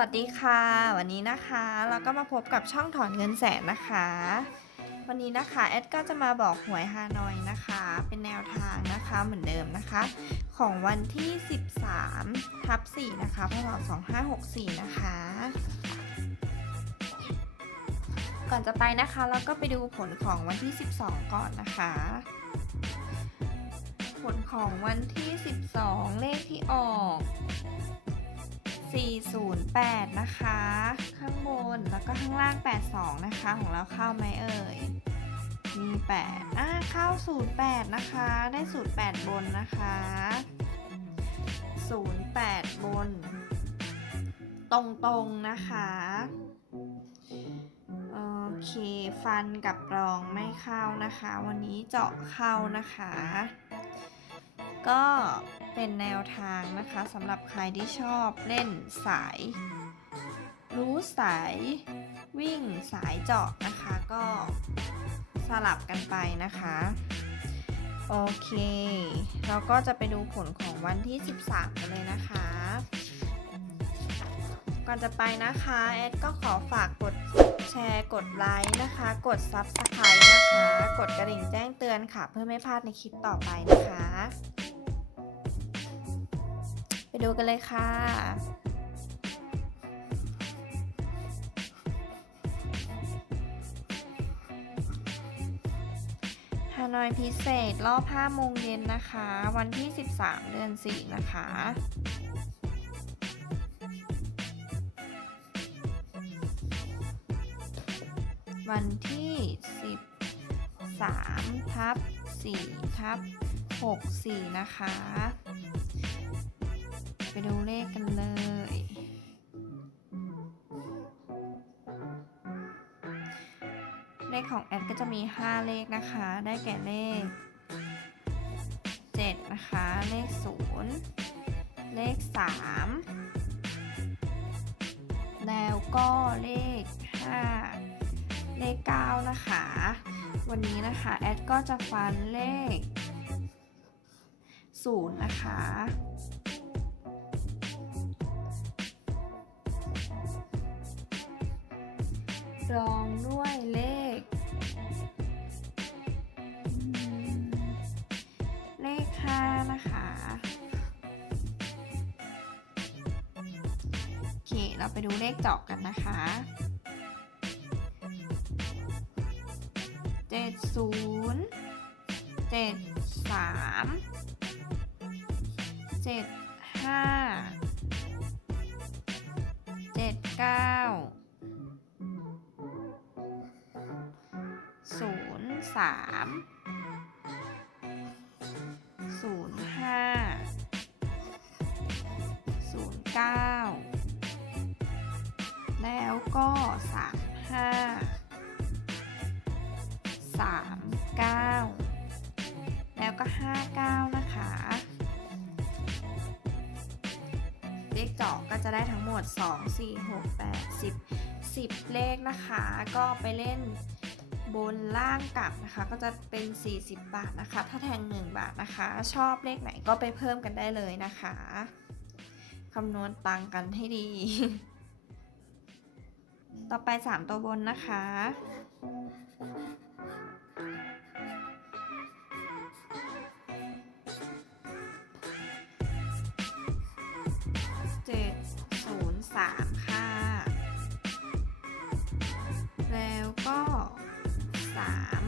วันนี้นะคะเราก็มาพบกับช่องถอนเงินแสนนะคะ วันนี้นะคะแอดก็จะมาบอกหวยฮานอยนะคะ เป็นแนวทางนะคะเหมือนเดิมนะคะ ของวันที่ 13ทับ4นะคะพศ2564 นะคะ ก่อนจะไปนะคะเราก็ไปดูผลของวันที่ 12 ก่อนนะคะผลของวันที่ 12 เลขที่ออก 408 นะคะ ข้างบนแล้วก็ข้างล่าง 82 นะคะ ของเราเข้าไหมเอ่ย มี 8 อ่าเข้า 08 นะคะ ได้ 08 บนนะคะ 08 บน ตรงๆนะคะโอเคฟันกับรองไม่เข้านะคะ วันนี้เจาะเข้านะคะ ก็เป็นแนวทางนะคะสำหรับใครที่ชอบเล่นสาย รู้สายวิ่งสายเจาะนะคะ ก็สลับกันไปนะคะ โอเค เราก็จะไปดูผลของวันที่ 13 กันเลยนะคะ ก่อนจะไปนะคะ แอดก็ขอฝากกด แชร์ กดไลค์นะคะ กด Subscribe นะคะ กดกระดิ่งแจ้งเตือนค่ะ เพื่อไม่พลาดในคลิปต่อไปนะคะ ไปดูกันเลยค่ะฮานอยพิเศษรอบ5โมงเย็นนะคะ วันที่ 13 เดือน 4 นะคะ วันที่ 13ทับ4ทับ64 นะคะ ไปดูเลขกันเลย เลขของแอดก็จะมี 5 เลขนะคะ ได้แก่เลข 7 นะคะ เลข 0 เลข 3 แล้วก็เลข วันนี้นะคะแอดก็จะฟันเลข0นะคะ รองด้วยเลข เลข5นะคะ โอเค เราไปดูเลขเจาะกันนะคะ เจ็ดศูนย์เจ็ดสามเจ็ดห้าเจ็ดเก้าศูนย์สามศูนย์ห้าศูนย์เก้าแล้วก็สามห้า ก็ห้าเก้านะคะ เลขเจาะก็จะได้ทั้งหมด 2 4 6 8 10 10 เลขนะคะ ก็ไปเล่นบนล่างกลับนะคะ ก็จะเป็น 40 บาทนะคะ ถ้าแทง 1 บาทนะคะ ชอบเลขไหนก็ไปเพิ่มกันได้เลยนะคะคำนวณตังค์กันให้ดี ต่อไป 3 ตัวบนนะคะ Bye.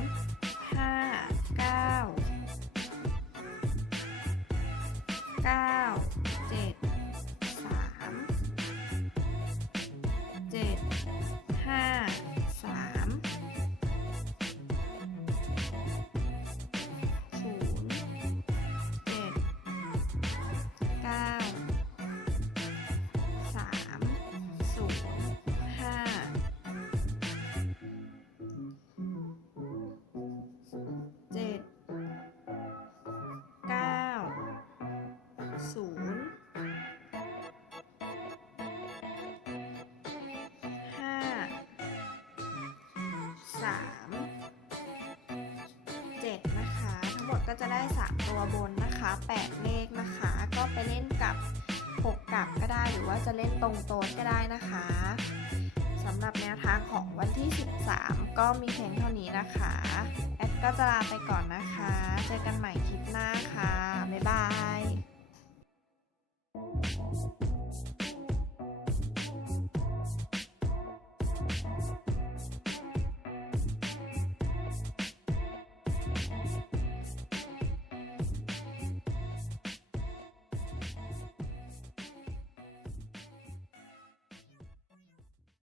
3 ตัวบนนะคะ8เลขนะคะ ก็ไปเล่นกับ 6กลับก็ได้หรือว่าจะเล่นตรงโต๊ดก็ได้นะคะสำหรับแนวทางของวันที่ 13 ก็มีเพียงเท่านี้นะคะ แอดก็จะลาไปก่อนนะคะ เจอกันใหม่คลิปหน้าค่ะ บ๊ายบาย